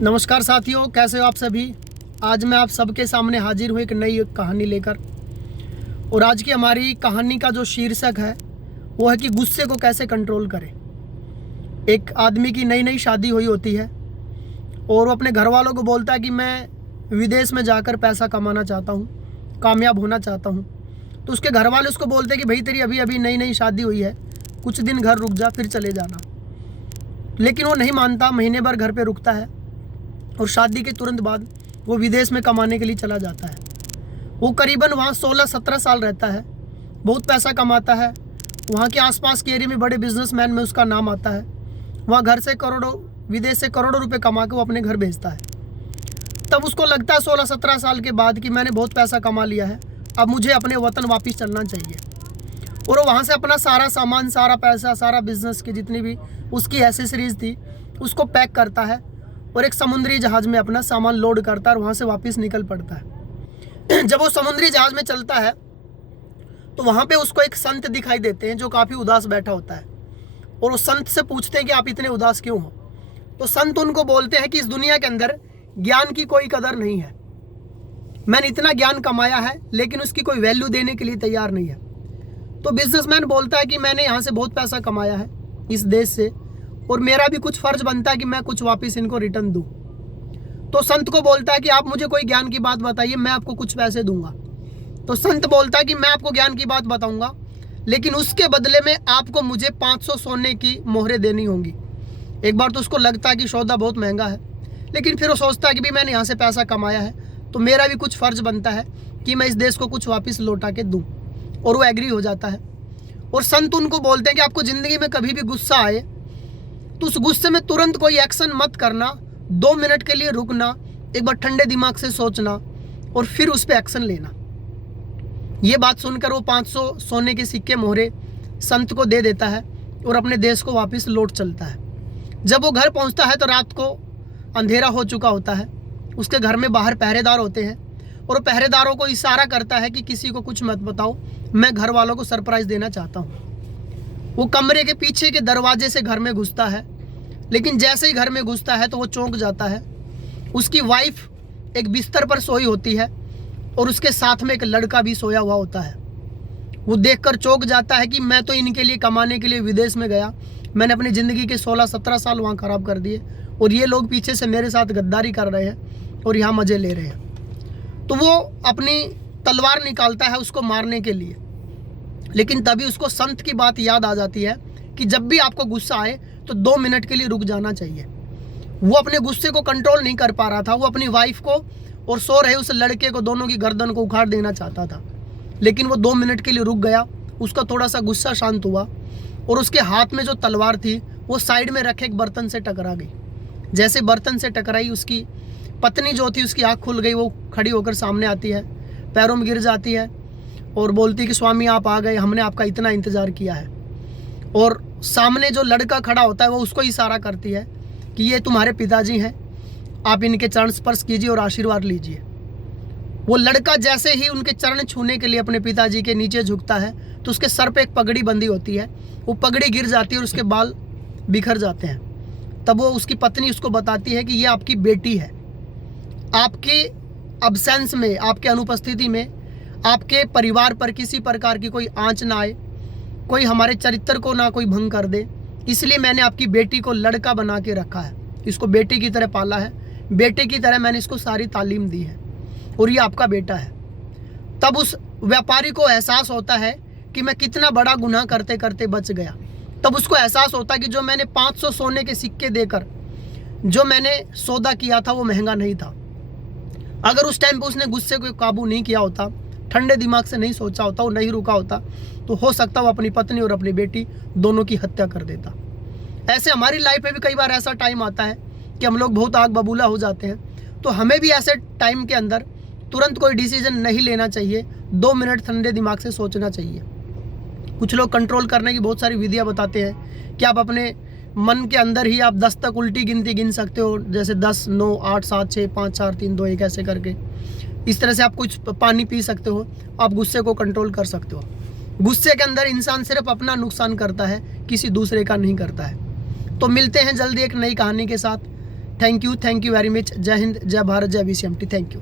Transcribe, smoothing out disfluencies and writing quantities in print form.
नमस्कार साथियों, कैसे हो आप सभी। आज मैं आप सबके सामने हाजिर हूँ एक नई कहानी लेकर। और आज की हमारी कहानी का जो शीर्षक है वो है कि गुस्से को कैसे कंट्रोल करें। एक आदमी की नई नई शादी हुई होती है और वो अपने घर वालों को बोलता है कि मैं विदेश में जाकर पैसा कमाना चाहता हूँ, कामयाब होना चाहता हूँ। तो उसके घर वाले उसको बोलते हैं कि भाई तेरी अभी अभी नई नई शादी हुई है, कुछ दिन घर रुक जा फिर चले जाना। लेकिन वो नहीं मानता, महीने भर घर पे रुकता है और शादी के तुरंत बाद वो विदेश में कमाने के लिए चला जाता है। वो करीबन वहाँ 16-17 साल रहता है, बहुत पैसा कमाता है। वहाँ के आसपास के एरिया में बड़े बिजनेसमैन में उसका नाम आता है। वहाँ घर से करोड़ों, विदेश से करोड़ों रुपए कमा के वो अपने घर भेजता है। तब उसको लगता है 16-17 साल के बाद कि मैंने बहुत पैसा कमा लिया है, अब मुझे अपने वतन वापस चलना चाहिए। और वो वहाँ से अपना सारा सामान, सारा पैसा, सारा बिजनेस की जितनी भी उसकी एसेसरीज थी उसको पैक करता है और एक समुद्री जहाज में अपना सामान लोड करता है और वहाँ से वापस निकल पड़ता है। जब वो समुद्री जहाज में चलता है तो वहाँ पे उसको एक संत दिखाई देते हैं जो काफ़ी उदास बैठा होता है। और उस संत से पूछते हैं कि आप इतने उदास क्यों हो। तो संत उनको बोलते हैं कि इस दुनिया के अंदर ज्ञान की कोई कदर नहीं है। मैंने इतना ज्ञान कमाया है लेकिन उसकी कोई वैल्यू देने के लिए तैयार नहीं है। तो बिजनेसमैन बोलता है कि मैंने यहाँ से बहुत पैसा कमाया है इस देश से, और मेरा भी कुछ फर्ज बनता है कि मैं कुछ वापस इनको रिटर्न दूं। तो संत को बोलता है कि आप मुझे कोई ज्ञान की बात बताइए, मैं आपको कुछ पैसे दूंगा। तो संत बोलता है कि मैं आपको ज्ञान की बात बताऊंगा, लेकिन उसके बदले में आपको मुझे 500 सोने की मोहरें देनी होंगी। एक बार तो उसको लगता है कि सौदा बहुत महंगा है, लेकिन फिर वो सोचता है कि भी मैंने यहाँ से पैसा कमाया है तो मेरा भी कुछ फर्ज बनता है कि मैं इस देश को कुछ वापस लौटा के दूँ। और वो एग्री हो जाता है। और संत उनको बोलते हैं कि आपको ज़िंदगी में कभी भी गुस्सा आए तो उस गुस्से में तुरंत कोई एक्शन मत करना, 2 मिनट के लिए रुकना, एक बार ठंडे दिमाग से सोचना और फिर उस पर एक्शन लेना। ये बात सुनकर वो 500 सोने के सिक्के मोहरे संत को दे देता है और अपने देश को वापस लौट चलता है। जब वो घर पहुंचता है तो रात को अंधेरा हो चुका होता है। उसके घर में बाहर पहरेदार होते हैं और पहरेदारों को इशारा करता है कि किसी को कुछ मत बताओ, मैं घर वालों को सरप्राइज देना चाहता हूँ। वो कमरे के पीछे के दरवाजे से घर में घुसता है, लेकिन जैसे ही घर में घुसता है तो वो चौंक जाता है। उसकी वाइफ एक बिस्तर पर सोई होती है और उसके साथ में एक लड़का भी सोया हुआ होता है। वो देखकर चौंक जाता है कि मैं तो इनके लिए कमाने के लिए विदेश में गया, मैंने अपनी ज़िंदगी के 16-17 साल वहाँ ख़राब कर दिए और ये लोग पीछे से मेरे साथ गद्दारी कर रहे हैं और यहाँ मज़े ले रहे हैं। तो वो अपनी तलवार निकालता है उसको मारने के लिए, लेकिन तभी उसको संत की बात याद आ जाती है कि जब भी आपको गुस्सा आए तो 2 मिनट के लिए रुक जाना चाहिए। वो अपने गुस्से को कंट्रोल नहीं कर पा रहा था। वो अपनी वाइफ को और सो रहे उस लड़के को, दोनों की गर्दन को उखाड़ देना चाहता था, लेकिन वो 2 मिनट के लिए रुक गया। उसका थोड़ा सा गुस्सा शांत हुआ और उसके हाथ में जो तलवार थी वो साइड में रखे एक बर्तन से टकरा गई। जैसे बर्तन से टकराई उसकी पत्नी जो थी उसकी आँख खुल गई। वो खड़ी होकर सामने आती है, पैरों में गिर जाती है और बोलती कि स्वामी आप आ गए, हमने आपका इतना इंतज़ार किया है। और सामने जो लड़का खड़ा होता है वो उसको इशारा करती है कि ये तुम्हारे पिताजी हैं, आप इनके चरण स्पर्श कीजिए और आशीर्वाद लीजिए। वो लड़का जैसे ही उनके चरण छूने के लिए अपने पिताजी के नीचे झुकता है तो उसके सर पे एक पगड़ी बंधी होती है। वो पगड़ी गिर जाती है और उसके बाल बिखर जाते हैं। तब वो उसकी पत्नी उसको बताती है कि ये आपकी बेटी है, आपके अब्सेंस में, आपके अनुपस्थिति में आपके परिवार पर किसी प्रकार की कोई आंच ना आए, कोई हमारे चरित्र को ना कोई भंग कर दे, इसलिए मैंने आपकी बेटी को लड़का बना के रखा है, इसको बेटी की तरह पाला है, बेटे की तरह मैंने इसको सारी तालीम दी है और ये आपका बेटा है। तब उस व्यापारी को एहसास होता है कि मैं कितना बड़ा गुनाह करते करते बच गया। तब उसको एहसास होता है कि जो मैंने 500 सोने के सिक्के देकर जो मैंने सौदा किया था वो महंगा नहीं था। अगर उस टाइम पर उसने गुस्से को काबू नहीं किया होता, ठंडे दिमाग से नहीं सोचा होता, वो नहीं रुका होता, तो हो सकता वो अपनी पत्नी और अपनी बेटी दोनों की हत्या कर देता। ऐसे हमारी लाइफ में भी कई बार ऐसा टाइम आता है कि हम लोग बहुत आग बबूला हो जाते हैं। तो हमें भी ऐसे टाइम के अंदर तुरंत कोई डिसीजन नहीं लेना चाहिए, 2 मिनट ठंडे दिमाग से सोचना चाहिए। कुछ लोग कंट्रोल करने की बहुत सारी विधियाँ बताते हैं कि आप अपने मन के अंदर ही आप 10 तक उल्टी गिनती गिन सकते हो, जैसे 10, 9, 8, 7, 6, 5, 4, 3, 2, 1 ऐसे करके। इस तरह से आप कुछ पानी पी सकते हो, आप गुस्से को कंट्रोल कर सकते हो। गुस्से के अंदर इंसान सिर्फ अपना नुकसान करता है, किसी दूसरे का नहीं करता है। तो मिलते हैं जल्दी एक नई कहानी के साथ। Thank you very much. जय हिंद, जय भारत, जय VCMT। Thank you.